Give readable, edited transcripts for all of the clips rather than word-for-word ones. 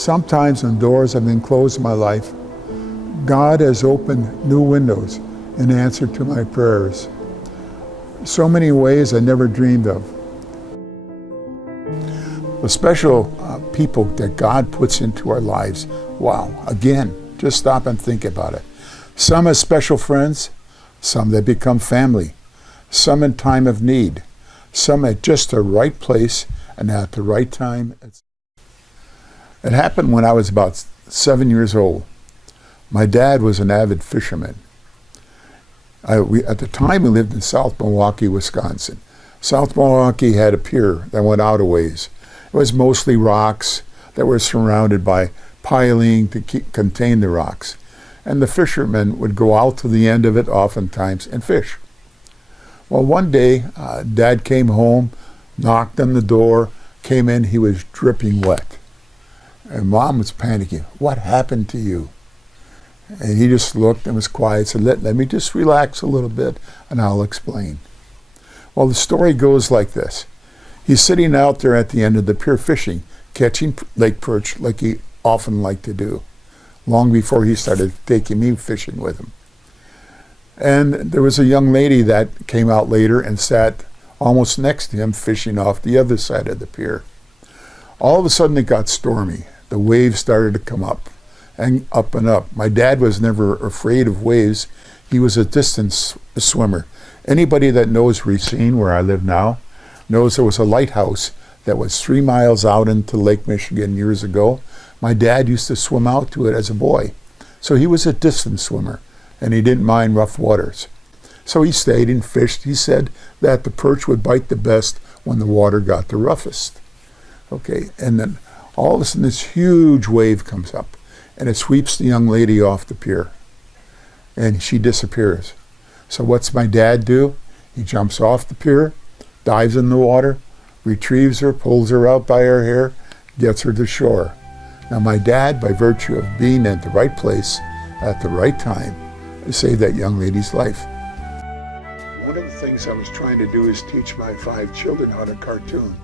Sometimes when doors have been closed in my life, God has opened new windows in answer to my prayers. So many ways I never dreamed of. The special people that God puts into our lives, wow, again, just stop and think about it. Some as special friends, some that become family, some in time of need, some at just the right place and at the right time. It happened when I was about 7 years old. My dad was an avid fisherman. At the time, we lived in South Milwaukee, Wisconsin. South Milwaukee had a pier that went out a ways. It was mostly rocks that were surrounded by piling to contain the rocks. And the fishermen would go out to the end of it oftentimes and fish. Well, one day, Dad came home, knocked on the door, came in, he was dripping wet. And Mom was panicking. What happened to you? And he just looked and was quiet, said, let me just relax a little bit and I'll explain. Well, the story goes like this. He's sitting out there at the end of the pier fishing, catching lake perch like he often liked to do, long before he started taking me fishing with him. And there was a young lady that came out later and sat almost next to him fishing off the other side of the pier. All of a sudden it got stormy. The waves started to come up and up and up. My dad was never afraid of waves. He was a distance swimmer. Anybody that knows Racine, where I live now, knows there was a lighthouse that was 3 miles out into Lake Michigan years ago. My dad used to swim out to it as a boy. So he was a distance swimmer, and he didn't mind rough waters. So he stayed and fished. He said that the perch would bite the best when the water got the roughest. Okay, and then all of a sudden this huge wave comes up, and it sweeps the young lady off the pier, and she disappears. So what's my dad do? He jumps off the pier, dives in the water, retrieves her, pulls her out by her hair, gets her to shore. Now my dad, by virtue of being at the right place at the right time, saved that young lady's life. One of the things I was trying to do is teach my 5 children how to cartoon.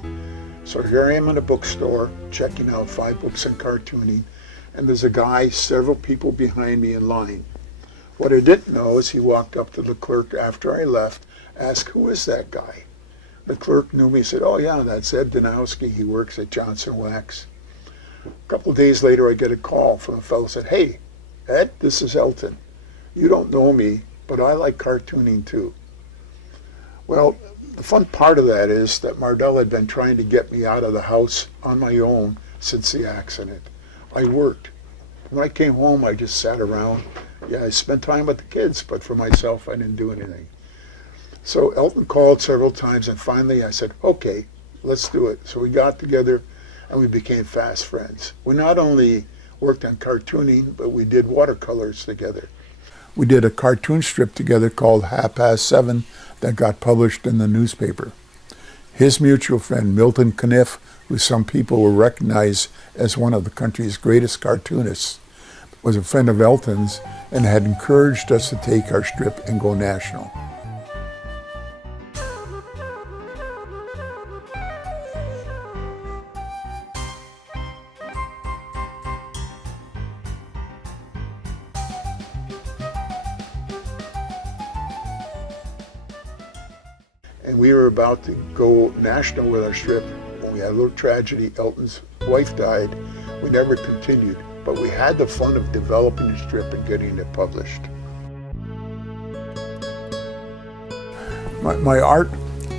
So here I am in a bookstore checking out 5 books on cartooning, and there's a guy, several people behind me in line. What I didn't know is he walked up to the clerk after I left, asked, who is that guy? The clerk knew me, said, oh yeah, that's Ed Danowski, he works at Johnson Wax. A couple of days later I get a call from a fellow who said, hey, Ed, this is Elton. You don't know me, but I like cartooning too. Well, the fun part of that is that Mardell had been trying to get me out of the house on my own since the accident. I worked. When I came home, I just sat around. Yeah, I spent time with the kids, but for myself, I didn't do anything. So Elton called several times, and finally I said, okay, let's do it. So we got together, and we became fast friends. We not only worked on cartooning, but we did watercolors together. We did a cartoon strip together called 7:30 that got published in the newspaper. His mutual friend, Milton Caniff, who some people will recognize as one of the country's greatest cartoonists, was a friend of Elton's and had encouraged us to take our strip and go national. And we were about to go national with our strip when we had a little tragedy. Elton's wife died. We never continued, but we had the fun of developing the strip and getting it published. My art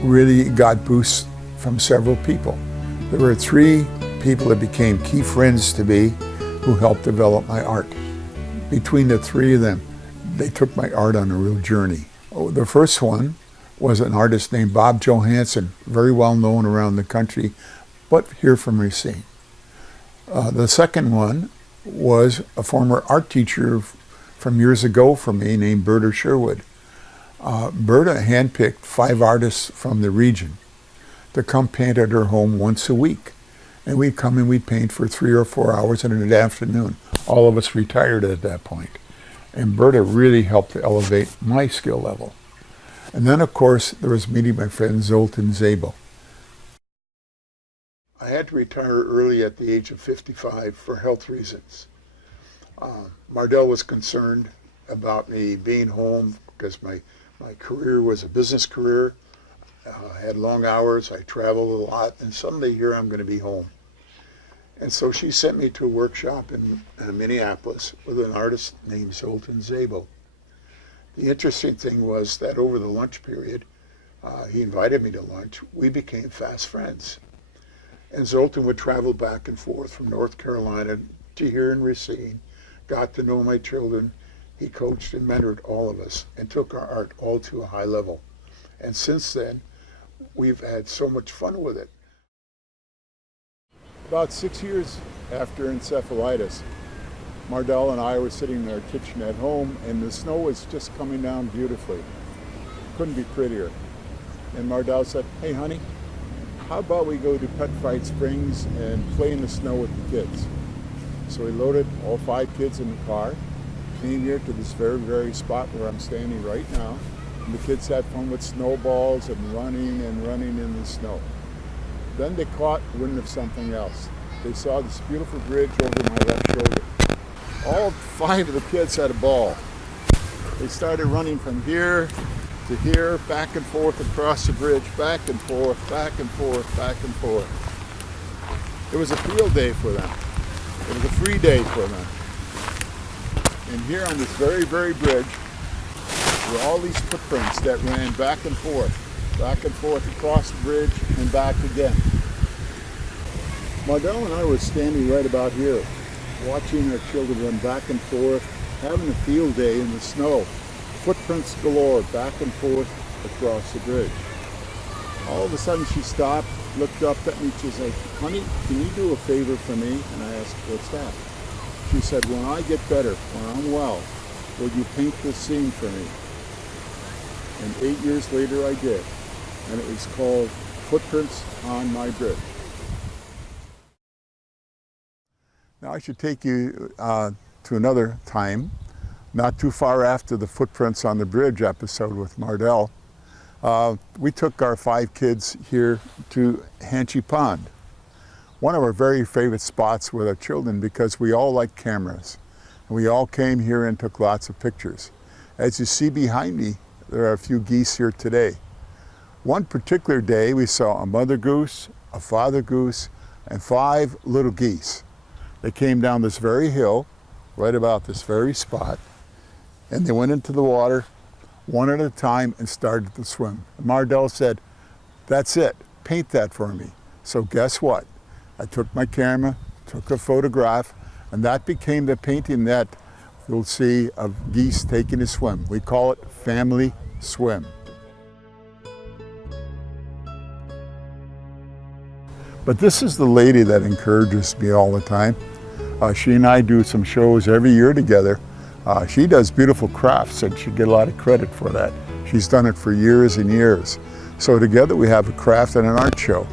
really got boosts from several people. There were 3 people that became key friends to me who helped develop my art. Between the 3 of them, they took my art on a real journey. Oh, the first one was an artist named Bob Johansson, very well known around the country, but here from Racine. The second one was a former art teacher from years ago for me named Berta Sherwood. Berta handpicked 5 artists from the region to come paint at her home once a week. And we'd come and we'd paint for 3 or 4 hours in an afternoon. All of us retired at that point. And Berta really helped to elevate my skill level. And then, of course, there was meeting my friend Zoltan Zabel. I had to retire early at the age of 55 for health reasons. Mardell was concerned about me being home because my career was a business career. I had long hours, I traveled a lot, and suddenly here I'm going to be home. And so she sent me to a workshop in Minneapolis with an artist named Zoltan Zabel. The interesting thing was that over the lunch period, he invited me to lunch. We became fast friends. And Zoltan would travel back and forth from North Carolina to here in Racine, got to know my children. He coached and mentored all of us and took our art all to a high level. And since then, we've had so much fun with it. About 6 years after encephalitis, Mardell and I were sitting in our kitchen at home, and the snow was just coming down beautifully. Couldn't be prettier. And Mardell said, "Hey, honey, how about we go to Pet Fright Springs and play in the snow with the kids?" So we loaded all 5 kids in the car, came here to this very, very spot where I'm standing right now. And the kids had fun with snowballs and running in the snow. Then they caught wind of something else. They saw this beautiful bridge over my left shoulder. All 5 of the kids had a ball. They started running from here to here, back and forth across the bridge, back and forth, back and forth, back and forth. It was a field day for them. It was a free day for them. And here on this very, very bridge were all these footprints that ran back and forth across the bridge and back again. Mardell and I were standing right about here, watching our children run back and forth, having a field day in the snow. Footprints galore, back and forth across the bridge. All of a sudden she stopped, looked up at me, she's like, "Honey, can you do a favor for me?" And I asked, "What's that?" She said, "When I get better, when I'm well, will you paint this scene for me?" And 8 years later I did. And it was called Footprints on My Bridge. Now I should take you to another time, not too far after the Footprints on the Bridge episode with Mardell. We took our 5 kids here to Hanchy Pond, one of our very favorite spots with our children because we all like cameras. And we all came here and took lots of pictures. As you see behind me, there are a few geese here today. One particular day we saw a mother goose, a father goose, and 5 little geese. They came down this very hill, right about this very spot, and they went into the water one at a time and started to swim. And Mardell said, "That's it, paint that for me." So guess what? I took my camera, took a photograph, and that became the painting that you'll see of geese taking a swim. We call it Family Swim. But this is the lady that encourages me all the time. She and I do some shows every year together. She does beautiful crafts and she'd get a lot of credit for that. She's done it for years and years. So together we have a craft and an art show.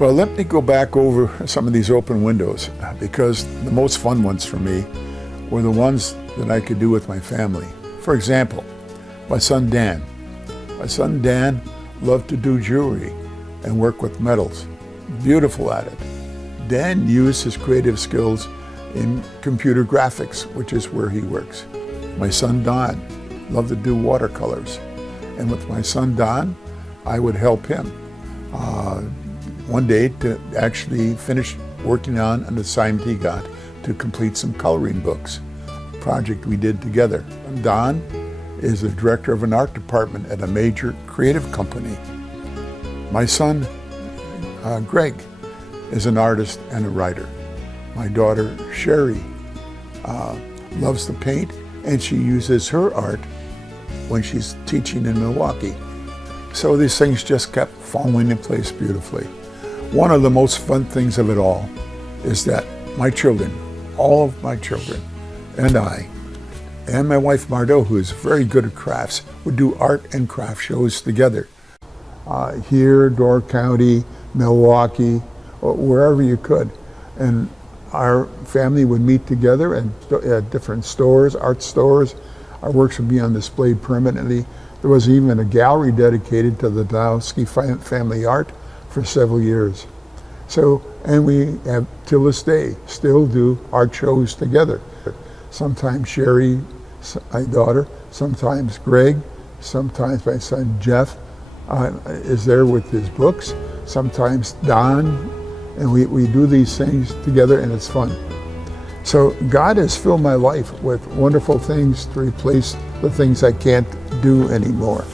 Well, let me go back over some of these open windows because the most fun ones for me were the ones that I could do with my family. For example, my son Dan. My son Dan loved to do jewelry and work with metals. Beautiful at it. Dan used his creative skills in computer graphics, which is where he works. My son Don loved to do watercolors. And with my son Don, I would help him one day to actually finish working on an assignment he got to complete some coloring books, a project we did together. Don is the director of an art department at a major creative company. My son, Greg, is an artist and a writer. My daughter, Sherry, loves to paint, and she uses her art when she's teaching in Milwaukee. So these things just kept falling in place beautifully. One of the most fun things of it all is that my children, all of my children, and I, and my wife Mardell, who is very good at crafts, would do art and craft shows together. Here, Door County, Milwaukee, or wherever you could. And our family would meet together at different stores, art stores. Our works would be on display permanently. There was even a gallery dedicated to the Danowski family art for several years. So, and we have, till this day, still do art shows together. Sometimes Sherry, my daughter, sometimes Greg, sometimes my son Jeff is there with his books, sometimes Don, and we do these things together, and it's fun. So God has filled my life with wonderful things to replace the things I can't do anymore.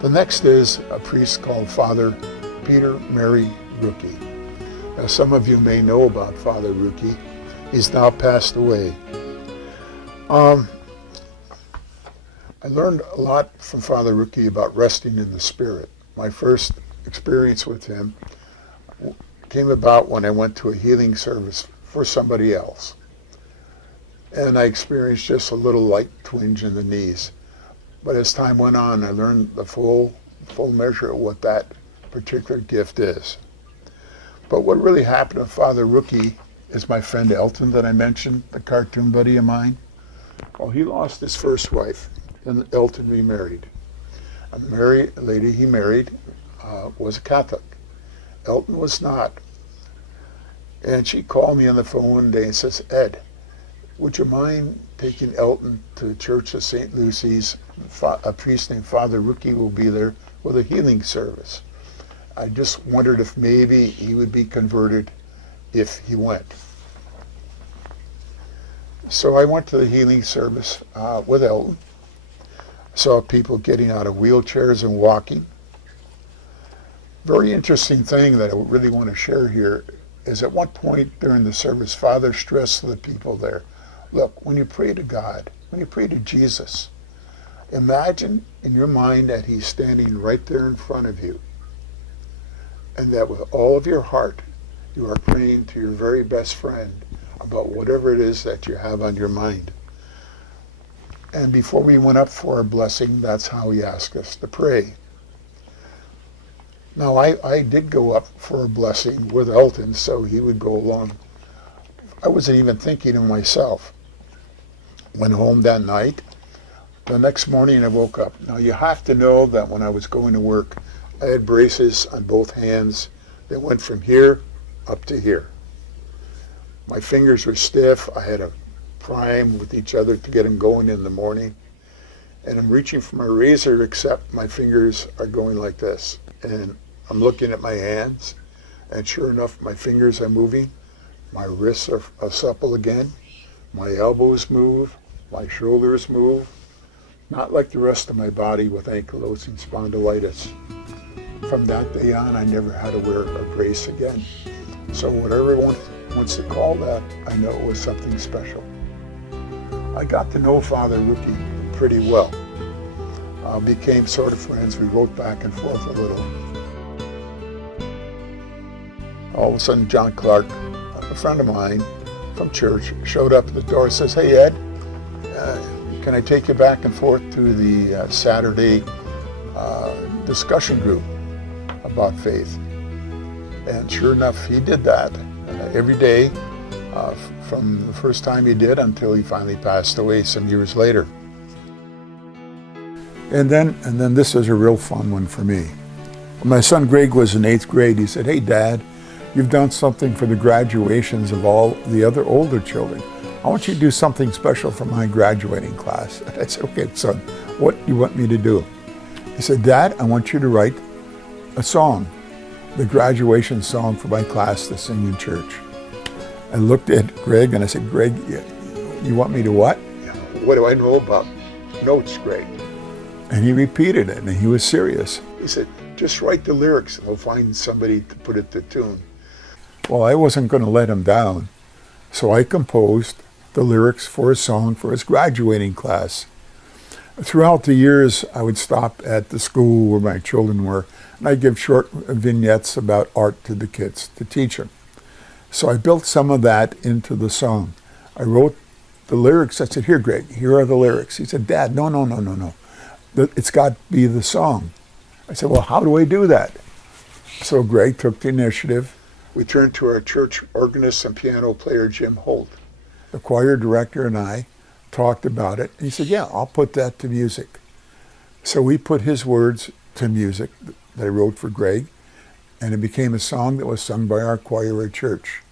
The next is a priest called Father Peter Mary Rookie. Now, some of you may know about Father Rookie. He's now passed away. I learned a lot from Father Rookie about resting in the Spirit. My first experience with him came about when I went to a healing service for somebody else. And I experienced just a little light twinge in the knees. But as time went on, I learned the full measure of what that particular gift is. But what really happened to Father Rookie is my friend Elton that I mentioned, the cartoon buddy of mine. Well, he lost his first wife, and Elton remarried. A lady he married was a Catholic. Elton was not. And she called me on the phone one day and says, "Ed, would you mind taking Elton to the Church of St. Lucy's? A priest named Father Rookie will be there with a healing service. I just wondered if maybe he would be converted if he went." So I went to the healing service with Elton. Saw people getting out of wheelchairs and walking. Very interesting thing that I really want to share here is at one point during the service, Father stressed to the people there, look, when you pray to God, when you pray to Jesus, imagine in your mind that he's standing right there in front of you, and that with all of your heart, you are praying to your very best friend about whatever it is that you have on your mind. And before we went up for a blessing, that's how he asked us to pray. Now, I did go up for a blessing with Elton, so he would go along. I wasn't even thinking of myself. Went home that night. The next morning I woke up. Now you have to know that when I was going to work, I had braces on both hands that went from here up to here. My fingers were stiff. I had to prime with each other to get them going in the morning. And I'm reaching for my razor, except my fingers are going like this. And I'm looking at my hands, and sure enough, my fingers are moving. My wrists are supple again. My elbows move. My shoulders move. Not like the rest of my body with ankylosing spondylitis. From that day on, I never had to wear a brace again. So whatever everyone wants to call that, I know it was something special. I got to know Father Rookie pretty well. Became sort of friends. We wrote back and forth a little. All of a sudden, John Clark, a friend of mine from church, showed up at the door and says, "Hey, Ed, can I take you back and forth to the Saturday discussion group about faith?" And sure enough, he did that every day from the first time he did until he finally passed away some years later. And then this is a real fun one for me. When my son Greg was in 8th grade, he said, "Hey, Dad, you've done something for the graduations of all the other older children. I want you to do something special for my graduating class." And I said, "Okay, son, what do you want me to do?" He said, "Dad, I want you to write a song, the graduation song for my class to sing in church." I looked at Greg and I said, "Greg, you want me to what?" "What do I know about notes, Greg?" And he repeated it, and he was serious. He said, "Just write the lyrics and we'll find somebody to put it to tune." Well, I wasn't going to let him down. So I composed the lyrics for a song for his graduating class. Throughout the years, I would stop at the school where my children were, and I'd give short vignettes about art to the kids to teach them. So I built some of that into the song. I wrote the lyrics. I said, "Here, Greg, here are the lyrics." He said, "Dad, no. It's got to be the song." I said, "Well, how do I do that?" So Greg took the initiative. We turned to our church organist and piano player, Jim Holt. The choir director and I talked about it. He said, "Yeah, I'll put that to music." So we put his words to music that I wrote for Greg, and it became a song that was sung by our choir at church.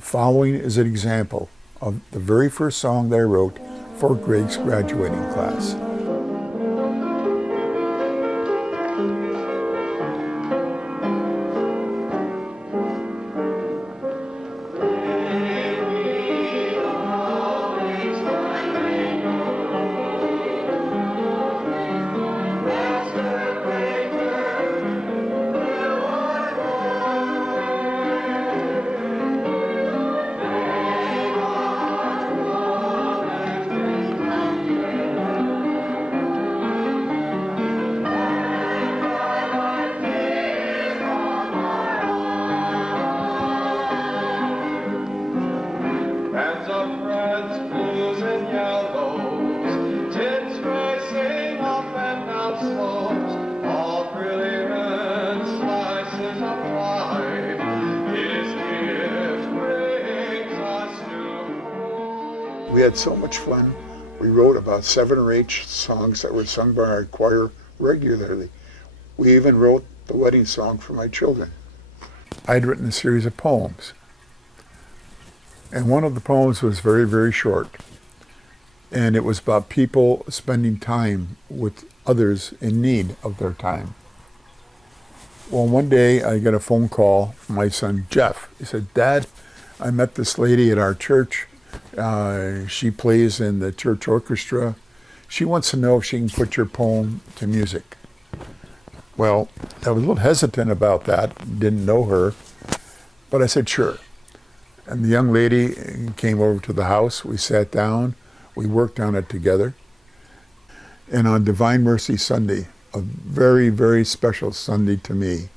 Following is an example of the very first song that I wrote for Greg's graduating class. We had so much fun. We wrote about 7 or 8 songs that were sung by our choir regularly. We even wrote the wedding song for my children. I'd written a series of poems. And one of the poems was very, very short. And it was about people spending time with others in need of their time. Well, one day I got a phone call from my son, Jeff. He said, "Dad, I met this lady at our church. She plays in the church orchestra. She wants to know if she can put your poem to music." Well, I was a little hesitant about that, didn't know her, but I said, "Sure." And the young lady came over to the house. We sat down. We worked on it together. And on Divine Mercy Sunday, a very, very special Sunday to me,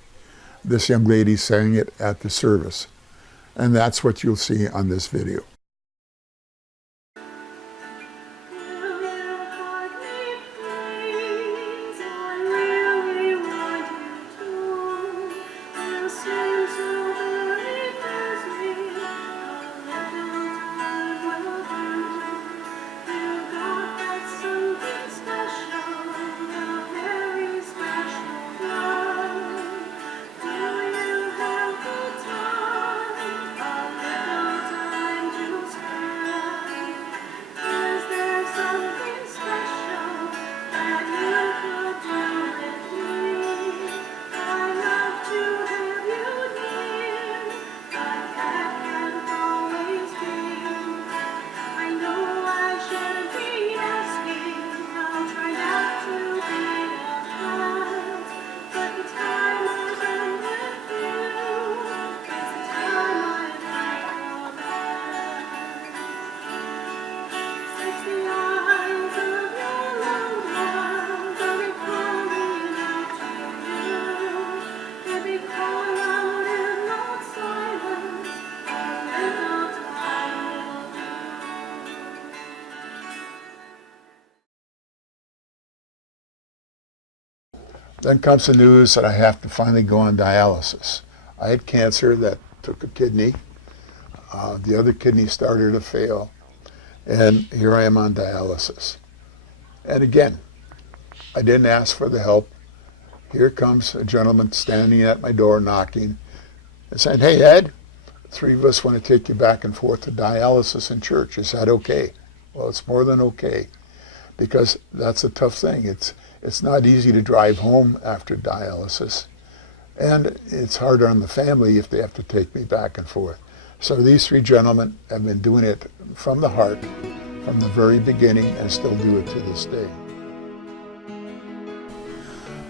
this young lady sang it at the service. And that's what you'll see on this video. Then comes the news that I have to finally go on dialysis. I had cancer that took a kidney. The other kidney started to fail. And here I am on dialysis. And again, I didn't ask for the help. Here comes a gentleman standing at my door knocking and saying, "Hey, Ed, 3 of us want to take you back and forth to dialysis in church. Is that okay?" Well, it's more than okay, because that's a tough thing. It's not easy to drive home after dialysis, and it's harder on the family if they have to take me back and forth. So these 3 gentlemen have been doing it from the heart, from the very beginning, and still do it to this day.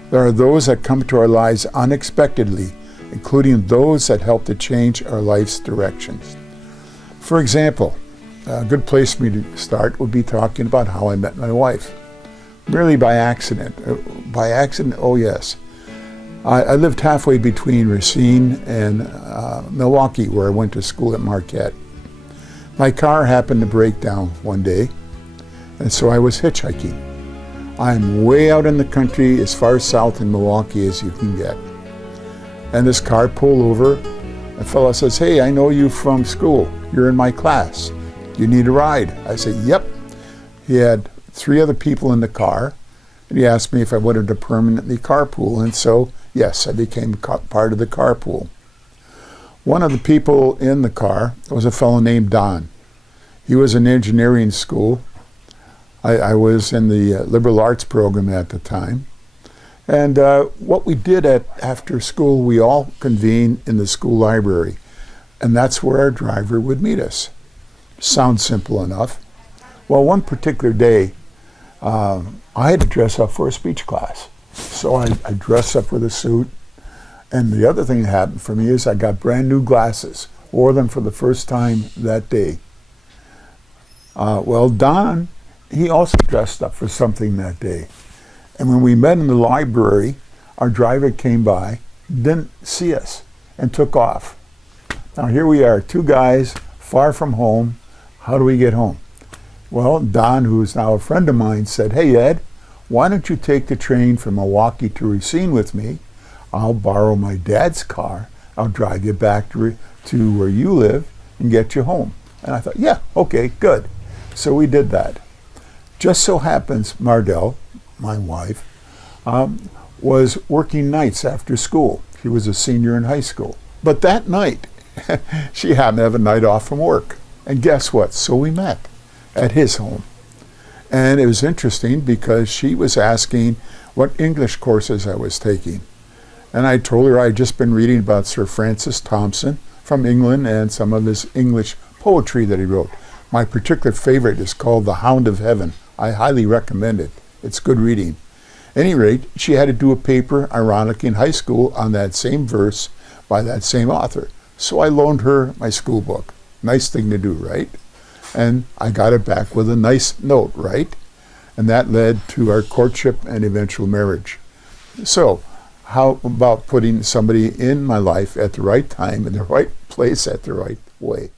There are those that come to our lives unexpectedly, including those that help to change our life's directions. For example, a good place for me to start would be talking about how I met my wife. Merely by accident. By accident, oh yes. I lived halfway between Racine and Milwaukee, where I went to school at Marquette. My car happened to break down one day, and so I was hitchhiking. I'm way out in the country, as far south in Milwaukee as you can get. And this car pulled over. A fellow says, "Hey, I know you from school. You're in my class. You need a ride?" I said, "Yep." He had 3 other people in the car, and he asked me if I wanted to permanently carpool, and so, yes, I became part of the carpool. One of the people in the car was a fellow named Don. He was in engineering school. I was in the liberal arts program at the time. And what we did after school, we all convened in the school library, and that's where our driver would meet us. Sounds simple enough. Well, one particular day, I had to dress up for a speech class. So I dressed up with a suit, and the other thing that happened for me is I got brand new glasses, wore them for the first time that day. Well, Don, he also dressed up for something that day. And when we met in the library, our driver came by, didn't see us, and took off. Now here we are, 2 guys, far from home. How do we get home? Well, Don, who's now a friend of mine, said, "Hey, Ed, why don't you take the train from Milwaukee to Racine with me? I'll borrow my dad's car. I'll drive you back to where you live and get you home." And I thought, yeah, okay, good. So we did that. Just so happens Mardell, my wife, was working nights after school. She was a senior in high school. But that night, she happened to have a night off from work. And guess what? So we met at his home. And it was interesting because she was asking what English courses I was taking. And I told her I'd just been reading about Sir Francis Thompson from England and some of his English poetry that he wrote. My particular favorite is called The Hound of Heaven. I highly recommend it. It's good reading. At any rate, she had to do a paper, ironically, in high school on that same verse by that same author. So I loaned her my school book. Nice thing to do, right? And I got it back with a nice note, right? And that led to our courtship and eventual marriage. So, how about putting somebody in my life at the right time, in the right place, at the right way?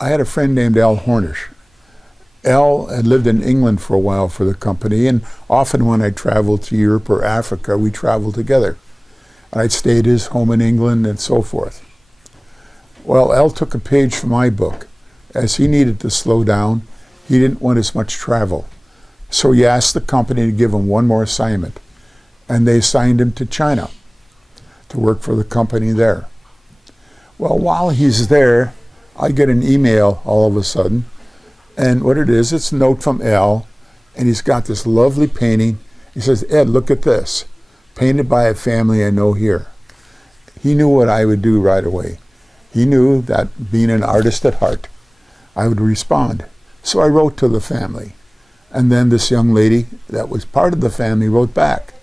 I had a friend named Al Hornish. Al had lived in England for a while for the company, and often when I traveled to Europe or Africa, we traveled together. I'd stay at his home in England and so forth. Well, Al took a page from my book. As he needed to slow down, he didn't want as much travel. So he asked the company to give him one more assignment, and they assigned him to China to work for the company there. Well, while he's there, I get an email all of a sudden, and what it is, it's a note from Al, and he's got this lovely painting. He says, "Ed, look at this, painted by a family I know here." He knew what I would do right away. He knew that being an artist at heart, I would respond. So I wrote to the family. And then this young lady that was part of the family wrote back.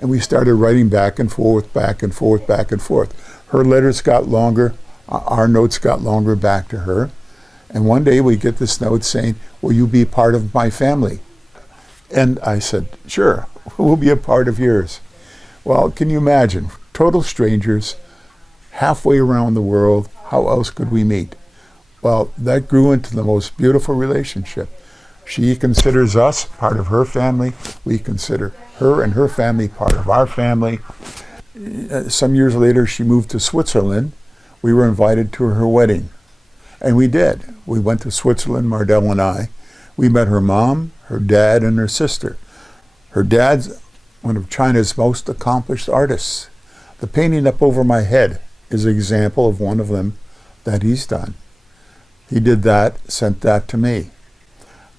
And we started writing back and forth, back and forth, back and forth. Her letters got longer. Our notes got longer back to her. And one day we get this note saying, "Will you be part of my family?" And I said, "Sure, we'll be a part of yours." Well, can you imagine? Total strangers, halfway around the world. How else could we meet? Well, that grew into the most beautiful relationship. She considers us part of her family. We consider her and her family part of our family. Some years later, she moved to Switzerland. We were invited to her wedding. And we did. We went to Switzerland, Mardell and I. We met her mom, her dad, and her sister. Her dad's one of China's most accomplished artists. The painting up over my head is an example of one of them that he's done. He did that, sent that to me.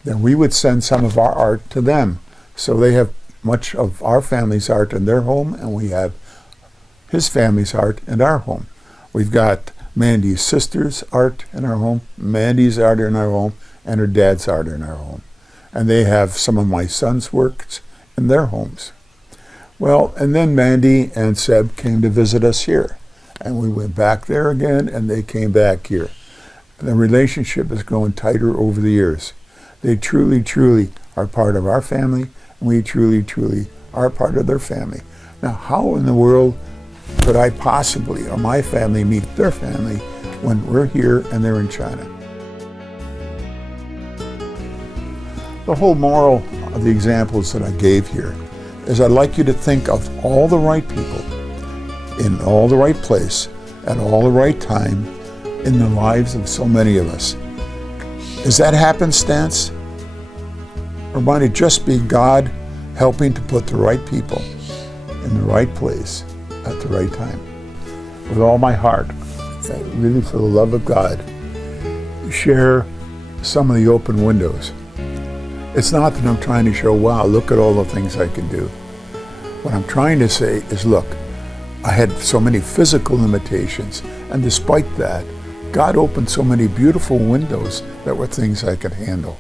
Then we would send some of our art to them. So they have much of our family's art in their home, and we have his family's art in our home. We've got Mandy's sister's art in our home, Mandy's art in our home, and her dad's art in our home. And they have some of my son's works in their homes. Well, and then Mandy and Seb came to visit us here. And we went back there again, and they came back here. And the relationship has grown tighter over the years. They truly, truly are part of our family, and we truly, truly are part of their family. Now, how in the world could I possibly, or my family, meet their family when we're here and they're in China? The whole moral of the examples that I gave here is I'd like you to think of all the right people in all the right place at all the right time in the lives of so many of us. Is that happenstance? Or might it just be God helping to put the right people in the right place at the right time? With all my heart, I really, for the love of God, share some of the open windows. It's not that I'm trying to show, wow, look at all the things I can do. What I'm trying to say is, look, I had so many physical limitations, and despite that, God opened so many beautiful windows that were things I could handle.